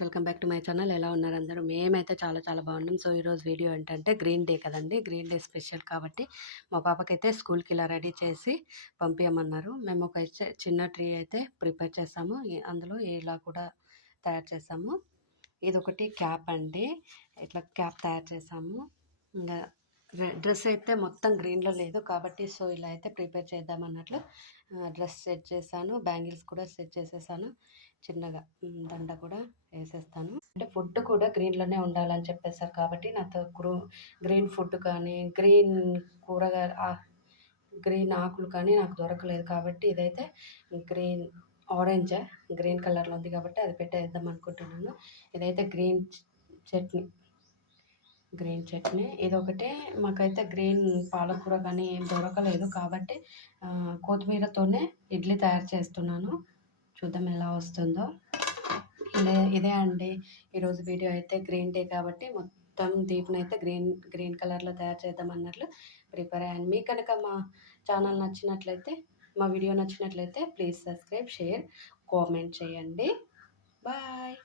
Welcome back to my channel. ఎలా ఉన్నారు అందరూ? మేమైతే చాలా బాగున్నాం. సో ఈరోజు వీడియో ఏంటంటే గ్రీన్ డే కదండి, గ్రీన్ డే స్పెషల్ కాబట్టి మా పాపకైతే స్కూల్కి ఇలా రెడీ చేసి పంపించమన్నారు. మేము ఒక చిన్న ట్రీ అయితే ప్రిపేర్ చేసాము. అందులో ఇలా కూడా తయారు చేసాము. ఇదొకటి క్యాప్ అండి, ఇట్లా క్యాప్ తయారు చేసాము. ఇంకా డ్రెస్ అయితే మొత్తం గ్రీన్లో లేదు కాబట్టి సో ఇలా అయితే ప్రిపేర్ చేద్దాం అన్నట్లు డ్రెస్ సెట్ చేశాను. బ్యాంగిల్స్ కూడా సెట్ చేసేసాను. చిన్నగా దండ కూడా వేసేస్తాను. అంటే ఫుడ్ కూడా గ్రీన్లోనే ఉండాలని చెప్పేశారు కాబట్టి నాతో గ్రీన్ ఫుడ్ కానీ గ్రీన్ కూరగాయ గ్రీన్ ఆకులు కానీ నాకు దొరకలేదు కాబట్టి ఇదైతే గ్రీన్ ఆరెంజ్ గ్రీన్ కలర్లో ఉంది కాబట్టి అది పెట్టేద్దాం అనుకుంటున్నాను. ఇదైతే గ్రీన్ చట్నీ ఇదొకటే. మాకైతే గ్రీన్ పాలకూర కానీ ఏం దొరకలేదు కాబట్టి కొత్తిమీరతోనే ఇడ్లీ తయారు చేస్తున్నాను. చూద్దాం ఎలా వస్తుందో. ఇదే అండి ఈరోజు వీడియో అయితే. గ్రీన్ డే కాబట్టి మొత్తం దీపం అయితే గ్రీన్ కలర్లో తయారు చేద్దాం అన్నట్లు ప్రిపేర్ అయ్యాను. మీకు కనుక మా ఛానల్ నచ్చినట్లయితే, మా వీడియో నచ్చినట్లయితే ప్లీజ్ సబ్స్క్రైబ్, షేర్, కామెంట్ చేయండి. బాయ్.